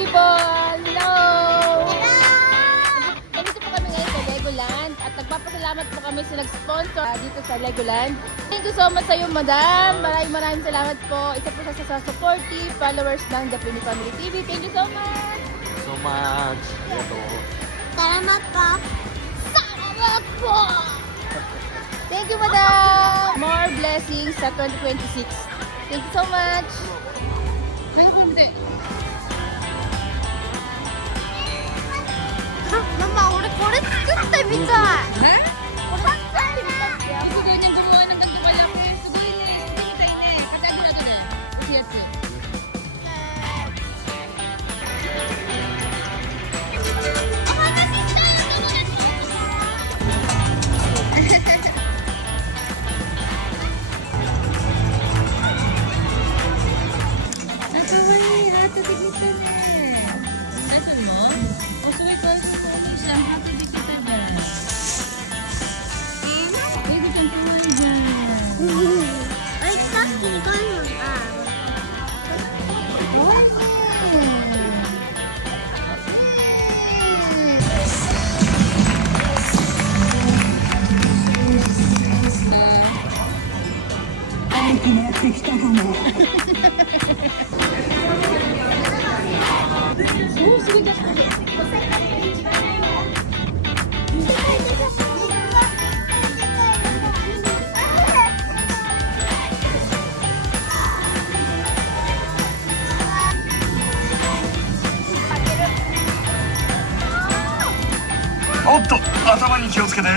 people! Hello! Nandito po kami ngayon sa Legoland at nagpapasalamat po kami sa nag-sponsor dito sa Legoland. Thank you so much sa iyo, madam. Maraming salamat po. Isa po sa supportive followers ng The Pini Family TV. Thank you so much! So much. Ito. Salamat po. Salamat po. Thank you, madam! More blessings sa 2026. Thank you so much! Ayaw ko hindi. Mama,俺これ作ってみたい。 Ha? これ作ってみたい。 Gusto daw niyang gumawa ng ganito kalaki. Sugoy niya. Sugoy tayo na eh. Katago na ito na. Kasi yatsu. Ay,さっきにこういうのが。おっと、頭に気をつけて。美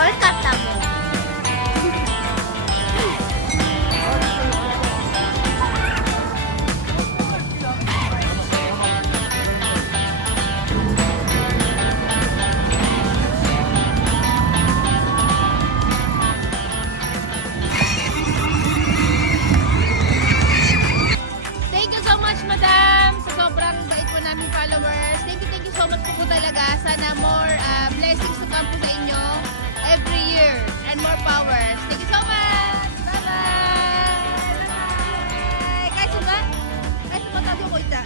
味しかったもん。Thank you so much, madam, sa sobrang bait po namin followers. Thank you so much po talaga. Sana more blessings to come po sa inyo every year and more powers. Thank you so much! Bye-bye! Bye-bye! Kahit ba? Kahit ba tabi ko ita?